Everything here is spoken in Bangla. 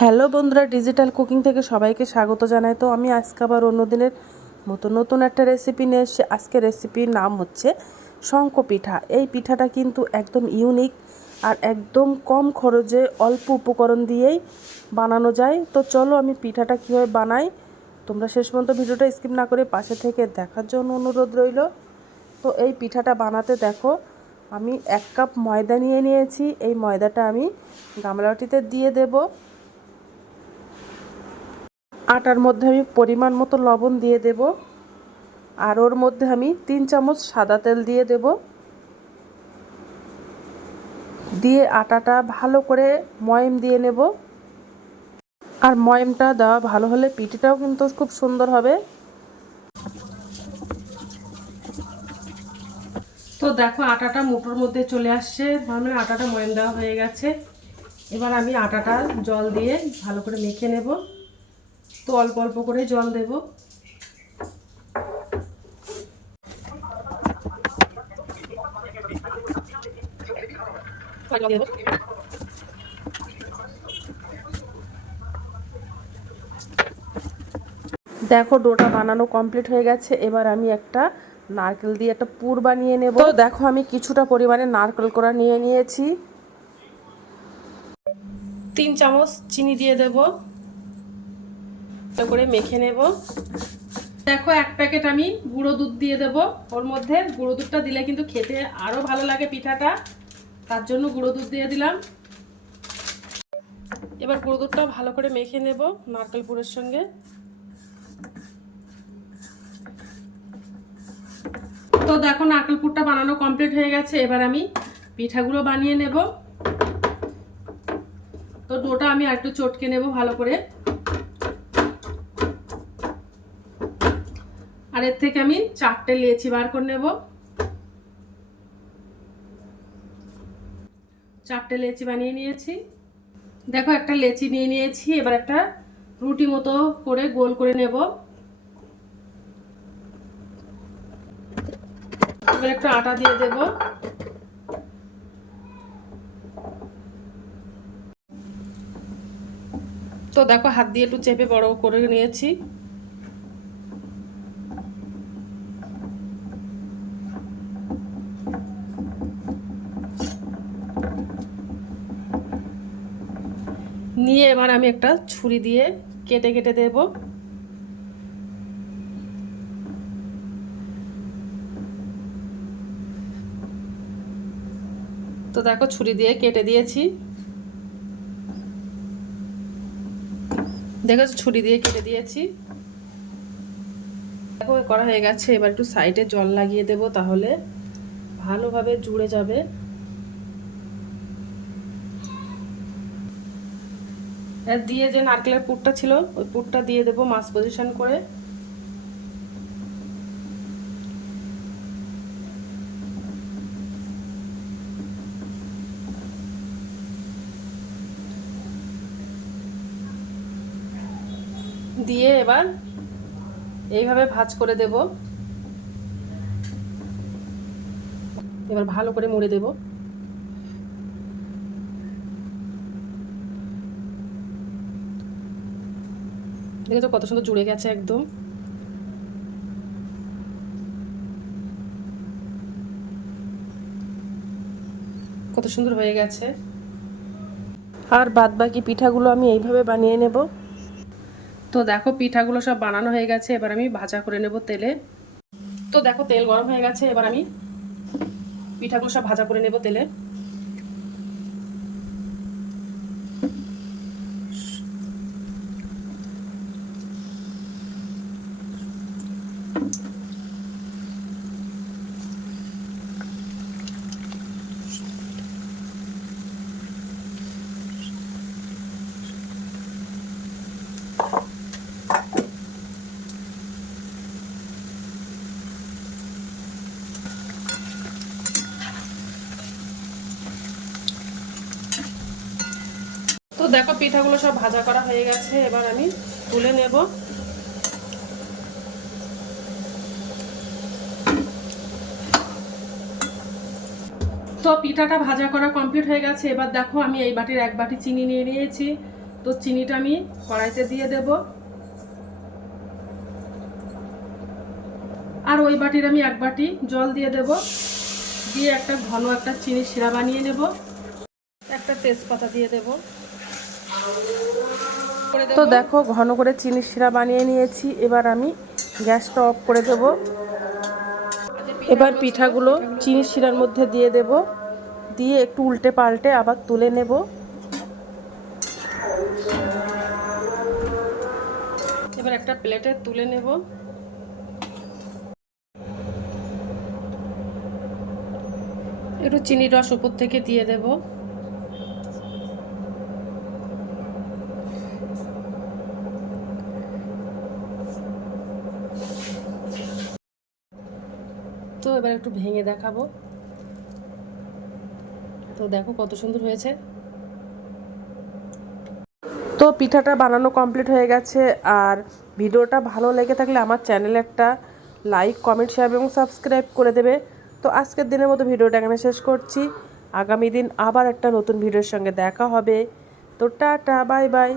হ্যালো বন্ধুরা, ডিজিটাল কুকিং থেকে সবাইকে স্বাগত জানাই। তো আমি আজকে আবার অন্য দিনের মতো নতুন একটা রেসিপি নিয়ে এসেছি। আজকে রেসিপির নাম হচ্ছে শঙ্খ পিঠা। এই পিঠাটা কিন্তু একদম ইউনিক আর একদম কম খরচে অল্প উপকরণ দিয়েই বানানো যায়। তো চলো আমি পিঠাটা কীভাবে বানাই, তোমরা শেষ পর্যন্ত ভিডিওটা স্কিপ না করে পাশে থেকে দেখার জন্য অনুরোধ রইল। তো এই পিঠাটা বানাতে দেখো, আমি এক কাপ ময়দা নিয়ে নিয়েছি। এই ময়দাটা আমি গামলাটিতে দিয়ে দেবো। আটার মধ্যে আমি পরিমাণ মতো লবণ দিয়ে দেব। আর ওর মধ্যে আমি তিন চামচ সাদা তেল দিয়ে দেব। দিয়ে আটাটা ভালো করে ময়ম দিয়ে নেব। আর ময়মটা দেওয়া ভালো হলে পিঠিটাও কিন্তু খুব সুন্দর হবে। তো দেখো আটাটা মুঠোর মধ্যে চলে আসছে। মানে আটাটা ময়ম দেওয়া হয়ে গেছে। এবার আমি আটাটা জল দিয়ে ভালো করে মেখে নেব। তো অল্প অল্প করে জল দেব। দেখো, ডোটা বানানো কমপ্লিট হয়ে গেছে। এবার আমি একটা নারকেল দিয়ে একটা পুর বানিয়ে নেব। দেখো, আমি কিছুটা পরিমাণে নারকেল করা নিয়ে নিয়েছি। তিন চামচ চিনি দিয়ে দেবো। করে মেখে নেব। দেখো, এক প্যাকেট আমি গুঁড়ো দুধ দিয়ে দেব। ওর মধ্যে গুঁড়ো দুধটা দিলে কিন্তু খেতে আরও ভালো লাগে পিঠাটা। তার জন্য গুঁড়ো দুধ দিয়ে দিলাম। এবার গুঁড়ো দুধটা ভালো করে মেখে নেব নারকেল পুরের সঙ্গে। তো দেখো নারকেল পুরটা বানানো কমপ্লিট হয়ে গেছে। এবার আমি পিঠাগুলো বানিয়ে নেব। তো ডোটা আমি আর একটু চটকে নেব ভালো করে। আর এর থেকে আমি চারটে লেচি বার করে নেব। চারটে লেচি বানিয়ে নিয়েছি। দেখো, একটা লেচি নিয়ে নিয়েছি, এবার একটা রুটি মতো করে গোল করে নেব। এবার একটা আটা দিয়ে দেব। তো দেখো, হাত দিয়ে একটু চেপে বড় করে নিয়েছি। নিয়ে এবার আমি একটা ছুরি দিয়ে কেটে কেটে দেব। তো দেখো ছুরি দিয়ে কেটে দিয়েছি। দেখো ছুরি দিয়ে কেটে দিয়েছি। দেখো করা হয়ে গেছে। এবার একটু সাইডে জল লাগিয়ে দেব, তাহলে ভালোভাবে জুড়ে যাবে। দিয়ে যে নারকেলের পুরটা ছিল, ওই পুরটা দিয়ে দেবো মাছ পজিশন করে। দিয়ে এবার এইভাবে ভাজ করে দেব। এবার ভালো করে মুড়ে দেবো। দেখেছ কত সুন্দর জুড়ে গেছে একদম। কত সুন্দর হয়ে গেছে। আর বাদ বাকি পিঠাগুলো আমি এইভাবে বানিয়ে নেব। তো দেখো পিঠাগুলো সব বানানো হয়ে গেছে, এবার আমি ভাজা করে নেব তেলে। তো দেখো তেল গরম হয়ে গেছে, এবার আমি পিঠাগুলো সব ভাজা করে নেব তেলে। দেখো, পিঠাগুলো সব ভাজা করা হয়ে গেছে। এবার আমি তুলে নেব। তো পিঠাটা ভাজা করা কমপ্লিট হয়ে গেছে। এবার দেখো, আমি এই বাটির এক বাটি চিনি নিয়ে নিয়েছি। তো চিনিটা আমি কড়াইতে দিয়ে দেব। আর ওই বাটির আমি এক বাটি জল দিয়ে দেব। দিয়ে একটা ঘন একটা চিনি শিরা বানিয়ে নেব। একটা তেজপাতা দিয়ে দেব। তো দেখো, ঘন করে চিনি শিরা বানিয়ে নিয়েছি। এবার আমি গ্যাসটা অফ করে দেব। এবার পিঠাগুলো চিনি শিরার মধ্যে দিয়ে দেব। দিয়ে একটু উল্টে পাল্টে আবার তুলে নেব। এবার একটা প্লেটে তুলে নেব। একটু চিনি রস উপর থেকে দিয়ে দেব। তো এবার একটু ভেঙে দেখাবো। তো দেখো কত সুন্দর হয়েছে। তো পিঠাটা বানানো কমপ্লিট হয়ে গেছে। আর ভিডিওটা ভালো লেগে থাকলে আমার চ্যানেলে একটা লাইক কমেন্ট শেয়ার এবং সাবস্ক্রাইব করে দেবে। তো আজকের দিনের মতো ভিডিওটা এখানে শেষ করছি। আগামী দিন আবার একটা নতুন ভিডিওর সঙ্গে দেখা হবে। তো টাটা বাই বাই